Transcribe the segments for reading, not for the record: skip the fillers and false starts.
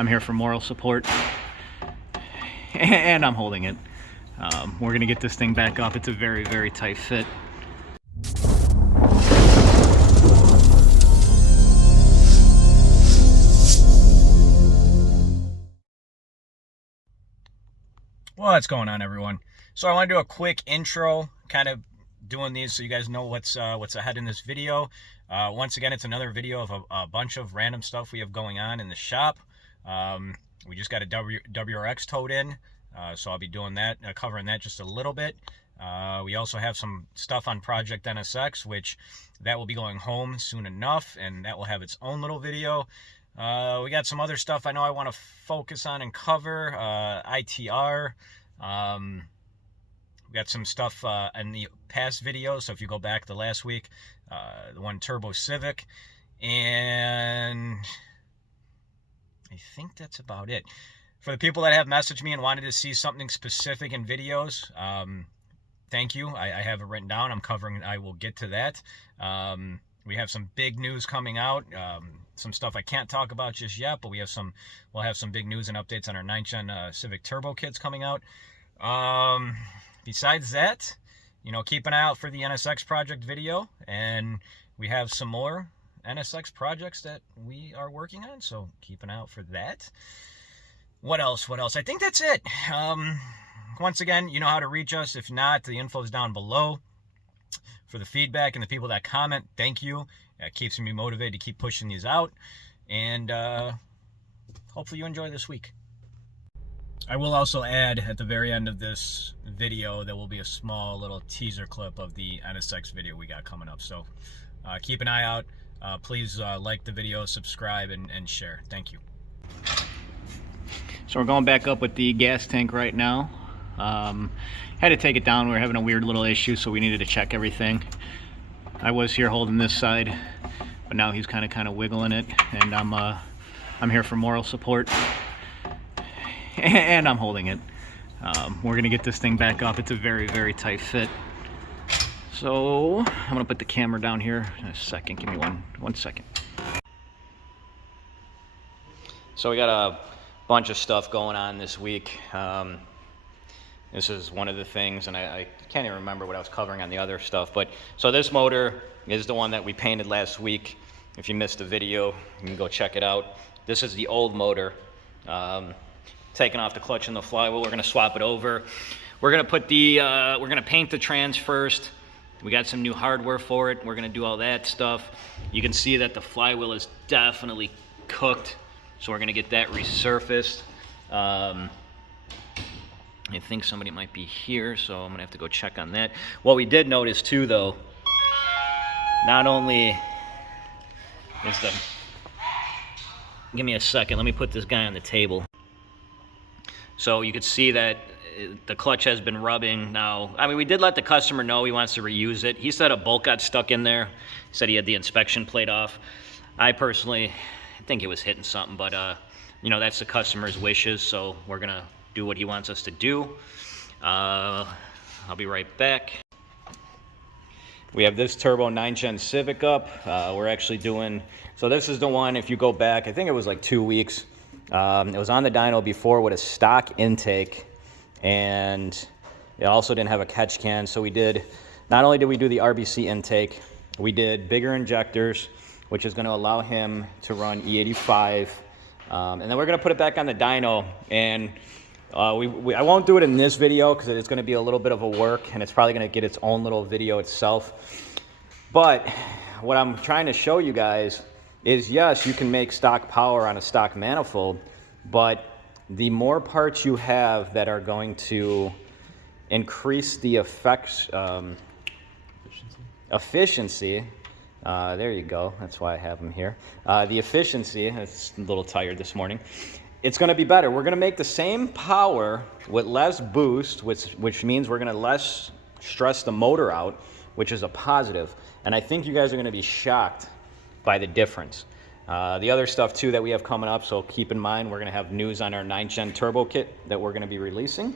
I'm here for moral support, and I'm holding it. We're gonna get this thing back up. It's a very, very tight fit. What's going on, everyone? So I want to do a quick intro, kind of doing these so you guys know what's ahead in this video. Once again, it's another video of a bunch of random stuff we have going on in the shop. We just got a WRX towed in, so I'll be doing that, covering that just a little bit. We also have some stuff on Project NSX, which that will be going home soon enough, and that will have its own little video. We got some other stuff I know I want to focus on and cover, ITR. We got some stuff in the past videos, so if you go back to last week, the one Turbo Civic, and I think that's about it. For the people that have messaged me and wanted to see something specific in videos, thank you. I have it written down. I'm covering, I will get to that. We have some big news coming out, some stuff I can't talk about just yet, but we'll have some big news and updates on our 9th Gen Civic Turbo kits coming out. Besides that, you know, keep an eye out for the NSX project video, and we have some more NSX projects that we are working on, so keep an eye out for that. What else? I think that's it. Once again, you know how to reach us. If not, the info is down below. For the feedback and the people that comment, thank you. It keeps me motivated to keep pushing these out, and hopefully you enjoy this week. I will also add at the very end of this video, there will be a small little teaser clip of the NSX video we got coming up. So keep an eye out. Please like the video, subscribe, and share. Thank you. So we're going back up with the gas tank right now. Had to take it down. We were having a weird little issue, so we needed to check everything. I was here holding this side, but now he's kind of wiggling it, and I'm here for moral support, and I'm holding it. We're gonna get this thing back up. It's a very, very tight fit. So I'm gonna put the camera down here in a second. Give me one second. So we got a bunch of stuff going on this week. This is one of the things, and I can't even remember what I was covering on the other stuff, but so this motor is the one that we painted last week. If you missed the video, you can go check it out. This is the old motor. Taking off the clutch and the flywheel, we're gonna swap it over. We're gonna put we're gonna paint the trans first. We got some new hardware for it. We're gonna do all that stuff. You can see that the flywheel is definitely cooked, so we're gonna get that resurfaced. I think somebody might be here, so I'm gonna have to go check on that. What we did notice too, though, not only is give me a second, let me put this guy on the table. So you could see that the clutch has been rubbing now. I mean, we did let the customer know he wants to reuse it. He said a bolt got stuck in there. He said he had the inspection plate off. I personally think it was hitting something, but you know, that's the customer's wishes, so we're gonna do what he wants us to do. I'll be right back. We have this turbo 9th Gen Civic up. We're actually doing, so this is the one, if you go back, I think it was like 2 weeks. It was on the dyno before with a stock intake, and it also didn't have a catch can. So we did, not only did we do the RBC intake, we did bigger injectors, which is gonna allow him to run E85. And then we're gonna put it back on the dyno, and I won't do it in this video because it's going to be a little bit of a work, and it's probably going to get its own little video itself. But what I'm trying to show you guys is, yes, you can make stock power on a stock manifold, but the more parts you have that are going to increase the efficiency, there you go, that's why I have them here. The efficiency, it's a little tired this morning. It's going to be better. We're going to make the same power with less boost, which means we're going to less stress the motor out, which is a positive. And I think you guys are going to be shocked by the difference. The other stuff too that we have coming up, so keep in mind, we're going to have news on our 9th Gen Turbo kit that we're going to be releasing.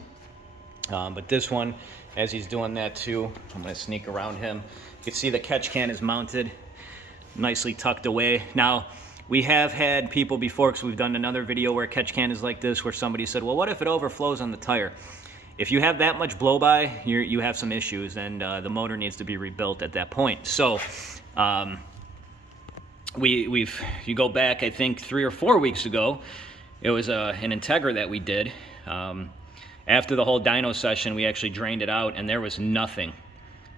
But this one, as he's doing that too, I'm going to sneak around him. You can see the catch can is mounted, nicely tucked away. Now, We have had people before, because we've done another video where a catch can is like this, where somebody said, well, what if it overflows on the tire? If you have that much blow by, you have some issues, and the motor needs to be rebuilt at that point. So you go back, I think 3 or 4 weeks ago, it was an Integra that we did. After the whole dyno session, we actually drained it out, and there was nothing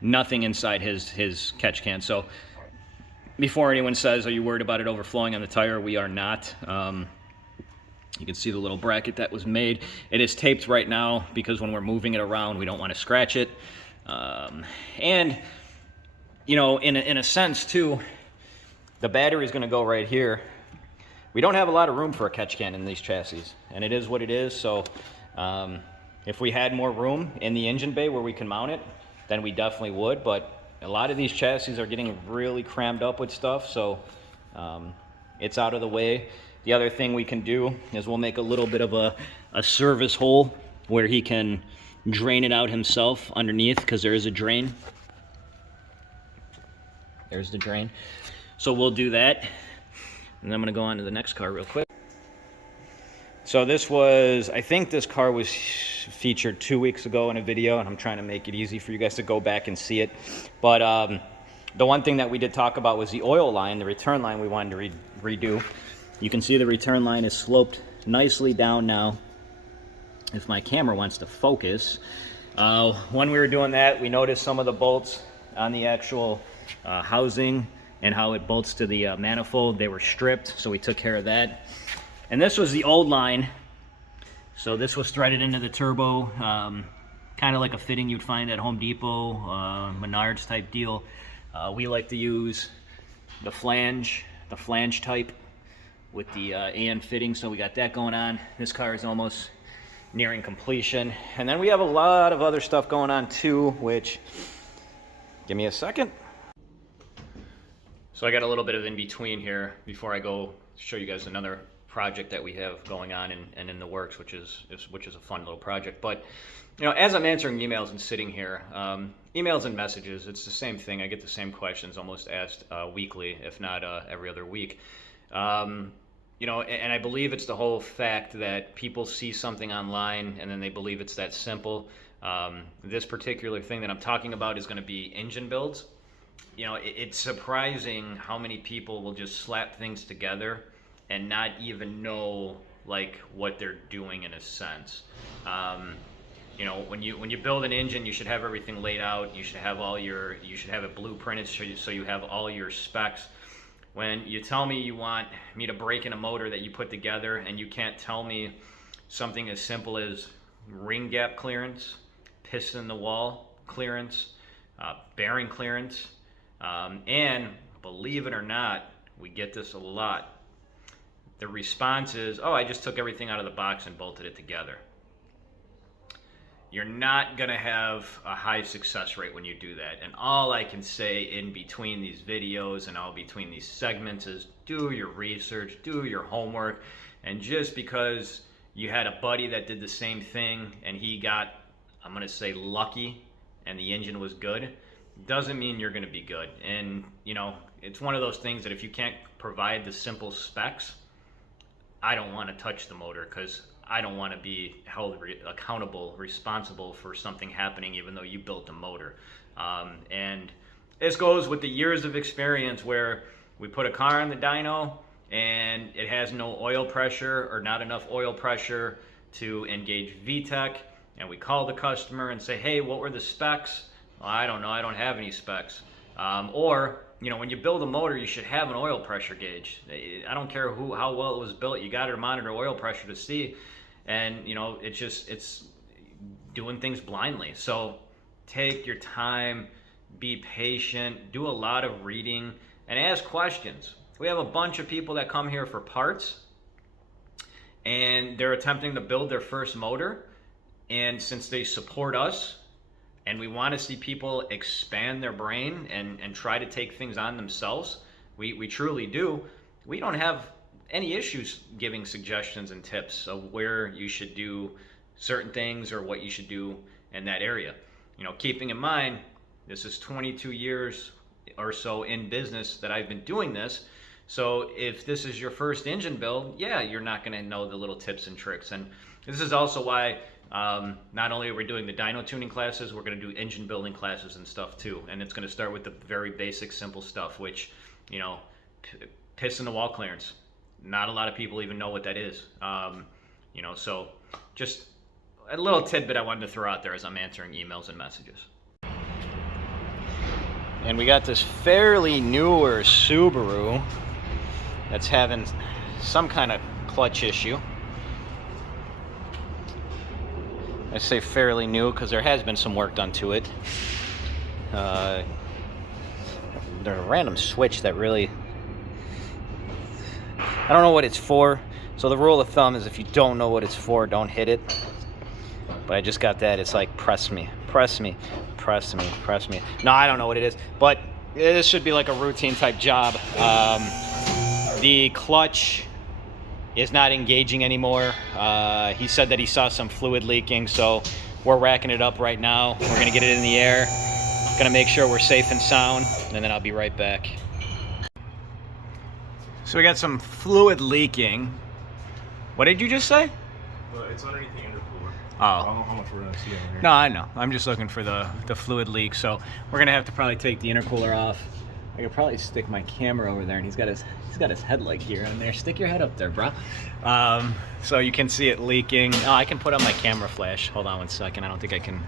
inside his catch can. So before anyone says, are you worried about it overflowing on the tire? We are not. You can see the little bracket that was made. It is taped right now because when we're moving it around, we don't want to scratch it. And, you know, in a sense too, the battery is going to go right here. We don't have a lot of room for a catch can in these chassis, and it is what it is. So if we had more room in the engine bay where we can mount it, then we definitely would. But a lot of these chassis are getting really crammed up with stuff, so it's out of the way. The other thing we can do is we'll make a little bit of a service hole where he can drain it out himself underneath, because there is a drain. There's the drain. So we'll do that. And I'm going to go on to the next car real quick. So this was, I think this car was featured 2 weeks ago in a video, and I'm trying to make it easy for you guys to go back and see it. But the one thing that we did talk about was the oil line, the return line we wanted to redo. You can see the return line is sloped nicely down now, if my camera wants to focus. When we were doing that, we noticed some of the bolts on the actual housing and how it bolts to the manifold. They were stripped, so we took care of that. And this was the old line. So this was threaded into the turbo, kind of like a fitting you'd find at Home Depot, Menards type deal. We like to use the flange type with the AN fitting, so we got that going on. This car is almost nearing completion. And then we have a lot of other stuff going on too, which, give me a second. So I got a little bit of in between here before I go show you guys another project that we have going on and in the works, which is a fun little project. But you know, as I'm answering emails and sitting here, emails and messages, it's the same thing. I get the same questions almost asked weekly, if not every other week. You know, and I believe it's the whole fact that people see something online and then they believe it's that simple. This particular thing that I'm talking about is going to be engine builds. You know, it's surprising how many people will just slap things together and not even know like what they're doing in a sense. You know, when you build an engine, you should have everything laid out. You should have it blueprinted so you have all your specs. When you tell me you want me to break in a motor that you put together, and you can't tell me something as simple as ring gap clearance, piston in the wall clearance, bearing clearance, and believe it or not, we get this a lot. The response is, oh, I just took everything out of the box and bolted it together. You're not going to have a high success rate when you do that. And all I can say in between these videos and all between these segments is do your research, do your homework. And just because you had a buddy that did the same thing and he got, I'm going to say, lucky and the engine was good, doesn't mean you're going to be good. And, you know, it's one of those things that if you can't provide the simple specs, I don't want to touch the motor, because I don't want to be held accountable, responsible for something happening even though you built the motor. And this goes with the years of experience where we put a car in the dyno and it has no oil pressure or not enough oil pressure to engage VTEC, and we call the customer and say, hey, what were the specs? Well, I don't know, I don't have any specs. Or, you know, when you build a motor, you should have an oil pressure gauge. I don't care how well it was built, you got to monitor oil pressure to see. And, you know, it's doing things blindly. So take your time, be patient, do a lot of reading, and ask questions. We have a bunch of people that come here for parts, and they're attempting to build their first motor. And since they support us, and we want to see people expand their brain and try to take things on themselves, we truly do. We don't have any issues giving suggestions and tips of where you should do certain things or what you should do in that area. You know, keeping in mind, this is 22 years or so in business that I've been doing this. So if this is your first engine build, yeah, you're not going to know the little tips and tricks. And this is also why not only are we doing the dyno tuning classes, we're going to do engine building classes and stuff too. And it's going to start with the very basic, simple stuff, which, you know, piston to wall clearance. Not a lot of people even know what that is. You know, so just a little tidbit I wanted to throw out there as I'm answering emails and messages. And we got this fairly newer Subaru that's having some kind of clutch issue. I say fairly new because there has been some work done to it. There's a random switch that really, I don't know what it's for. So the rule of thumb is if you don't know what it's for, don't hit it. But I just got that. It's like, press me, press me, press me, press me. No, I don't know what it is, but this should be like a routine type job. The clutch is not engaging anymore. He said that he saw some fluid leaking, so we're racking it up right now. We're gonna get it in the air. Gonna make sure we're safe and sound, and then I'll be right back. So we got some fluid leaking. What did you just say? It's underneath the intercooler. Oh. I don't know how much we're gonna see over here. No, I know. I'm just looking for the fluid leak, so we're gonna have to probably take the intercooler off. I could probably stick my camera over there, and he's got his headlight gear on there. Stick your head up there, bro. So you can see it leaking. Oh, I can put on my camera flash. Hold on one second. I don't think I can.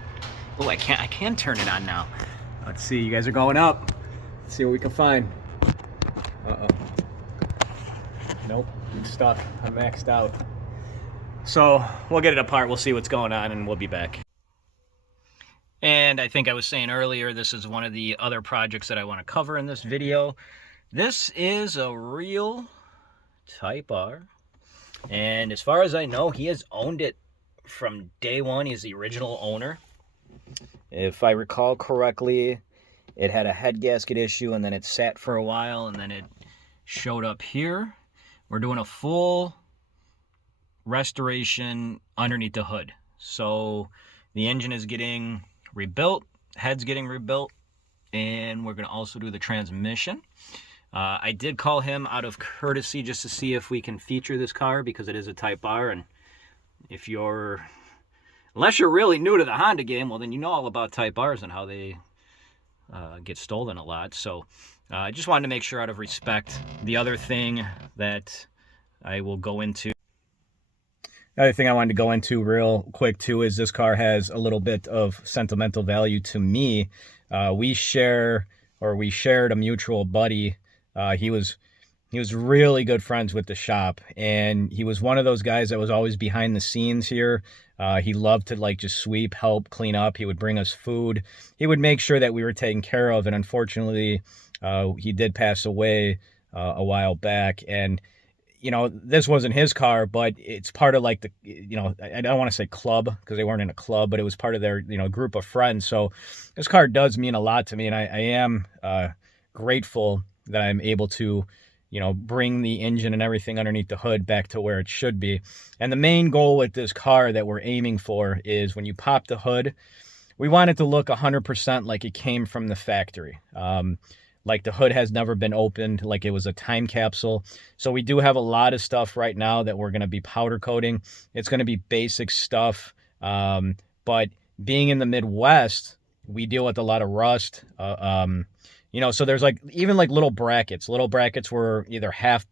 Oh, I can turn it on now. Let's see. You guys are going up. Let's see what we can find. Uh-oh. Nope. I'm stuck. I'm maxed out. So we'll get it apart. We'll see what's going on, and we'll be back. And I think I was saying earlier, this is one of the other projects that I want to cover in this video. This is a real Type R. And as far as I know, he has owned it from day one. He's the original owner. If I recall correctly, it had a head gasket issue, and then it sat for a while, and then it showed up here. We're doing a full restoration underneath the hood. So the engine is getting rebuilt, head's getting rebuilt, and we're going to also do the transmission. I did call him out of courtesy just to see if we can feature this car, because it is a Type R, and unless you're really new to the Honda game, well, then you know all about Type Rs and how they get stolen a lot. So I just wanted to make sure, out of respect. The other thing that I will go into, Another thing I wanted to go into real quick too is this car has a little bit of sentimental value to me. We shared a mutual buddy. He was really good friends with the shop, and he was one of those guys that was always behind the scenes here. He loved to like just sweep, help, clean up. He would bring us food. He would make sure that we were taken care of, and unfortunately, he did pass away a while back. And you know, this wasn't his car, but it's part of like the, you know, I don't want to say club because they weren't in a club, but it was part of their, you know, group of friends. So this car does mean a lot to me, and I am grateful that I'm able to, you know, bring the engine and everything underneath the hood back to where it should be. And the main goal with this car that we're aiming for is when you pop the hood, we want it to look 100% like it came from the factory. Like the hood has never been opened, like it was a time capsule. So we do have a lot of stuff right now that we're going to be powder coating. It's going to be basic stuff. But being in the Midwest, we deal with a lot of rust. You know, so there's like even like little brackets. Little brackets were either half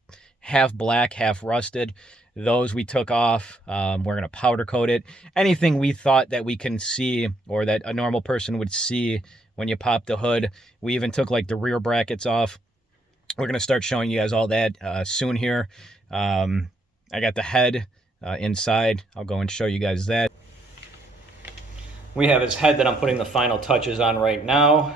black, half rusted. Those we took off. We're going to powder coat it. Anything we thought that we can see or that a normal person would see when you pop the hood. We even took like the rear brackets off. We're going to start showing you guys all that soon here. I got the head inside. I'll go and show you guys that. We have his head that I'm putting the final touches on right now.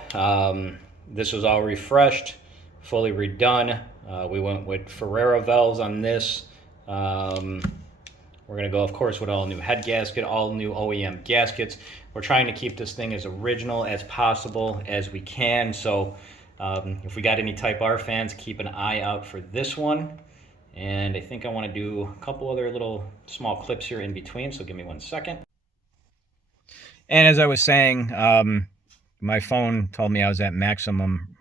This was all refreshed, fully redone. We went with Ferrera valves on this. We're going to go, of course, with all new head gasket, all new OEM gaskets. We're trying to keep this thing as original as possible as we can. So if we got any Type R fans, keep an eye out for this one. And I think I want to do a couple other little small clips here in between. So give me 1 second. And as I was saying, my phone told me I was at maximum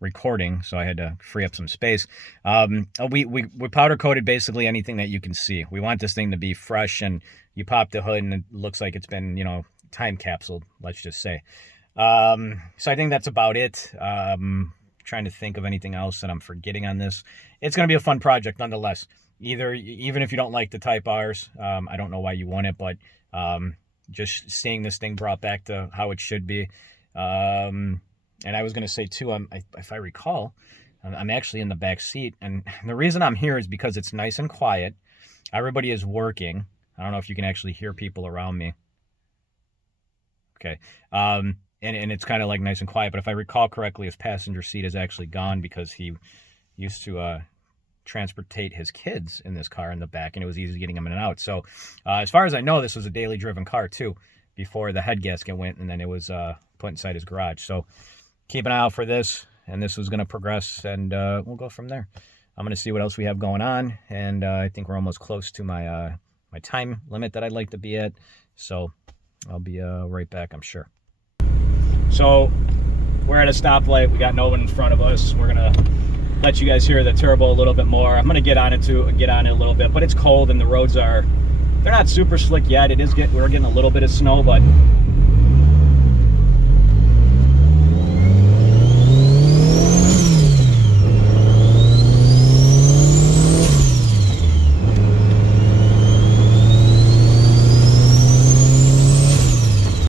recording, so I had to free up some space. We powder coated basically anything that you can see. We want this thing to be fresh, and you pop the hood and it looks like it's been, you know, time capsuled, let's just say. So I think that's about it. Trying to think of anything else that I'm forgetting on this. It's going to be a fun project nonetheless. Even if you don't like the Type R's, I don't know why you want it, but just seeing this thing brought back to how it should be. And I was going to say too, if I recall, I'm actually in the back seat, and the reason I'm here is because it's nice and quiet. Everybody is working. I don't know if you can actually hear people around me. Okay. And it's kind of like nice and quiet, but if I recall correctly, his passenger seat is actually gone because he used to transportate his kids in this car in the back, and it was easy getting them in and out. So as far as I know, this was a daily driven car too, before the head gasket went, and then it was put inside his garage. So keep an eye out for this, and this was going to progress, and we'll go from there. I'm going to see what else we have going on, and I think we're almost close to my my time limit that I'd like to be at. So I'll be right back, I'm sure. So we're at a stoplight. We got no one in front of us. We're gonna let you guys hear the turbo a little bit more. I'm gonna get on it a little bit, but it's cold and the roads they're not super slick yet. We're getting a little bit of snow, but